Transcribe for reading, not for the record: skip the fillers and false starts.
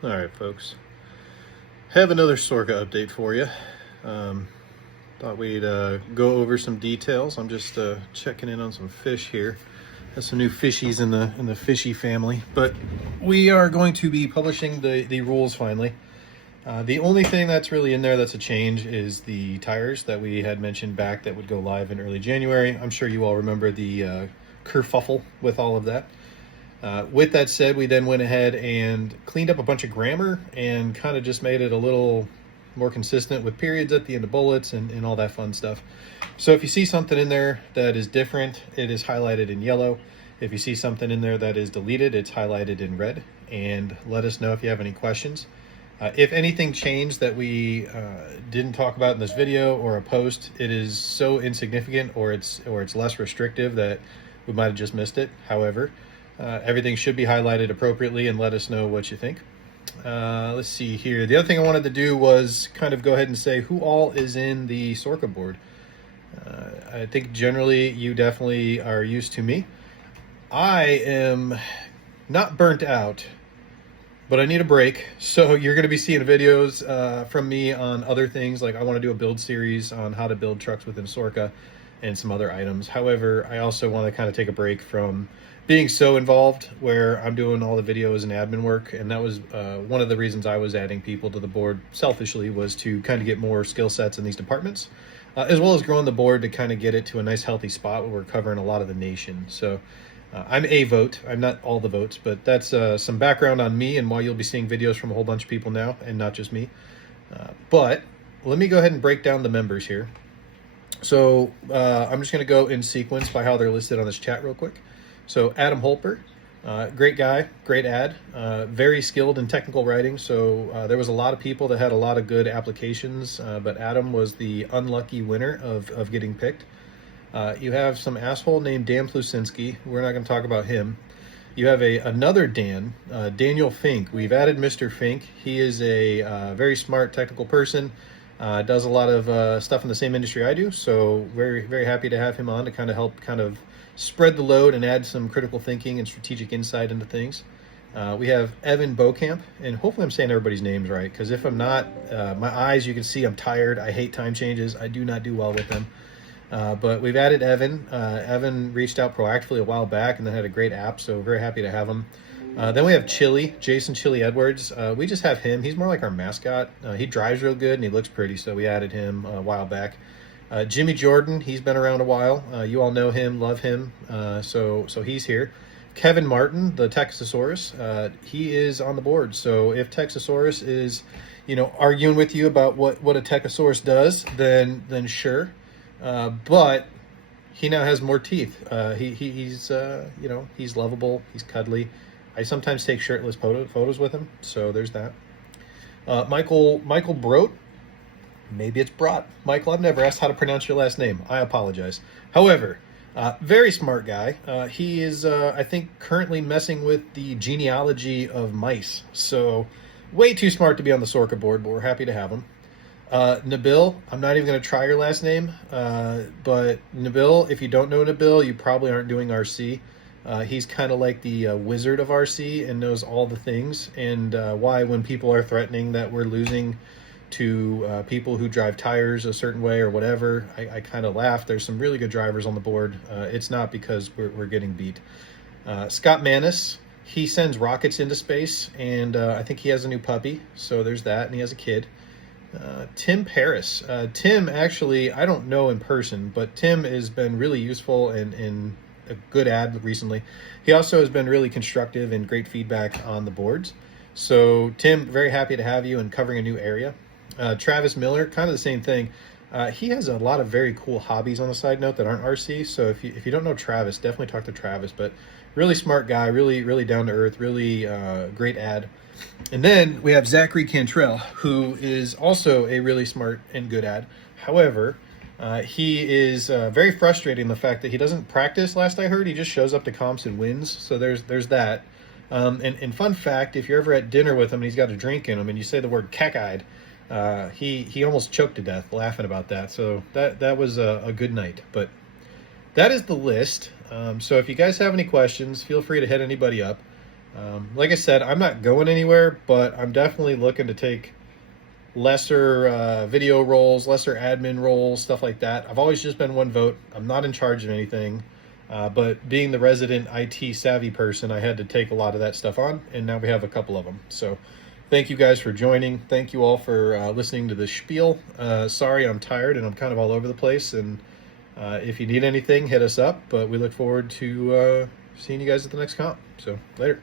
All right, folks. Have another SORCCA update for you. Thought we'd go over some details. I'm just checking in on some fish here. Have some new fishies in the fishy family, but we are going to be publishing the rules finally. The only thing that's really in there that's a change is the tires that we had mentioned back that would go live in early January. I'm sure you all remember the kerfuffle with all of that. With that said, we then went ahead and cleaned up a bunch of grammar and kind of just made it a little more consistent with periods at the end of bullets and all that fun stuff. So if you see something in there that is different, it is highlighted in yellow. If you see something in there that is deleted, it's highlighted in red. And let us know if you have any questions. If anything changed that we didn't talk about in this video or a post, it is so insignificant or it's less restrictive that we might have just missed it. However, everything should be highlighted appropriately, and let us know what you think. Let's see here. The other thing I wanted to do was kind of go ahead and say who all is in the SORCCA board. I think generally you definitely are used to me. I am not burnt out, but I need a break. So you're going to be seeing videos from me on other things. Like I want to do a build series on how to build trucks within SORCCA and some other items. However, I also want to kind of take a break from being so involved where I'm doing all the videos and admin work. And that was one of the reasons I was adding people to the board selfishly, was to kind of get more skill sets in these departments, as well as growing the board to kind of get it to a nice healthy spot where we're covering a lot of the nation. So I'm a vote. I'm not all the votes, but that's some background on me and why you'll be seeing videos from a whole bunch of people now and not just me. But let me go ahead and break down the members here. So I'm just going to go in sequence by how they're listed on this chat real quick. So Adam Holper, great guy, great ad, very skilled in technical writing. So there was a lot of people that had a lot of good applications, but Adam was the unlucky winner of getting picked. You have some asshole named Dan Plusinski. We're not going to talk about him. You have another Dan, Daniel Fink. We've added Mr. Fink. He is a very smart technical person. Does a lot of stuff in the same industry I do, so very, very happy to have him on to kind of help kind of spread the load and add some critical thinking and strategic insight into things. We have Evan Beaucamp, and hopefully I'm saying everybody's names right, because if I'm not, my eyes, you can see I'm tired. I hate time changes. I do not do well with them. But we've added Evan. Evan reached out proactively a while back and then had a great app, so very happy to have him. Then we have Jason Chili Edwards. We just have him. He's more like our mascot. He drives real good and he looks pretty, so we added him a while back. Jimmy Jordan, he's been around a while. You all know him, love him, so he's here. Kevin Martin, the Texasaurus, he is on the board. So if Texasaurus is, arguing with you about what a Techosaurus does, then sure. But he now has more teeth. He's he's lovable. He's cuddly. I sometimes take shirtless photos with him, so there's that. Michael Broat. Maybe it's Brot. Michael, I've never asked how to pronounce your last name. I apologize. However, very smart guy. He is, I think, currently messing with the genealogy of mice. So way too smart to be on the SORCCA board, but we're happy to have him. Nabil, I'm not even going to try your last name, but Nabil, if you don't know Nabil, you probably aren't doing RC. He's kind of like the wizard of RC and knows all the things, and why when people are threatening that we're losing to people who drive tires a certain way or whatever, I kind of laugh. There's some really good drivers on the board. It's not because we're getting beat. Scott Manis, he sends rockets into space, and I think he has a new puppy, so there's that, and he has a kid. Tim Paris. Tim, actually, I don't know in person, but Tim has been really useful in a good ad recently. He also has been really constructive and great feedback on the boards. So Tim, very happy to have you and covering a new area. Travis Miller, kind of the same thing. He has a lot of very cool hobbies on the side note that aren't RC. So if you don't know Travis, definitely talk to Travis. But really smart guy, really, really down to earth, really great ad. And then we have Zachary Cantrell, who is also a really smart and good ad. However, he is very frustrating the fact that he doesn't practice. Last I heard, he just shows up to comps and wins. So there's that. And fun fact, if you're ever at dinner with him and he's got a drink in him and you say the word cack-eyed, he almost choked to death laughing about that. So that was a good night. But that is the list. So if you guys have any questions, feel free to hit anybody up. Like I said, I'm not going anywhere, but I'm definitely looking to take lesser video roles, lesser admin roles, stuff like that. I've always just been one vote. I'm not in charge of anything, but being the resident IT savvy person, I had to take a lot of that stuff on, and now we have a couple of them. So thank you guys for joining. Thank you all for listening to the spiel. Sorry, I'm tired and I'm kind of all over the place, and if you need anything, hit us up, but we look forward to seeing you guys at the next comp. So later.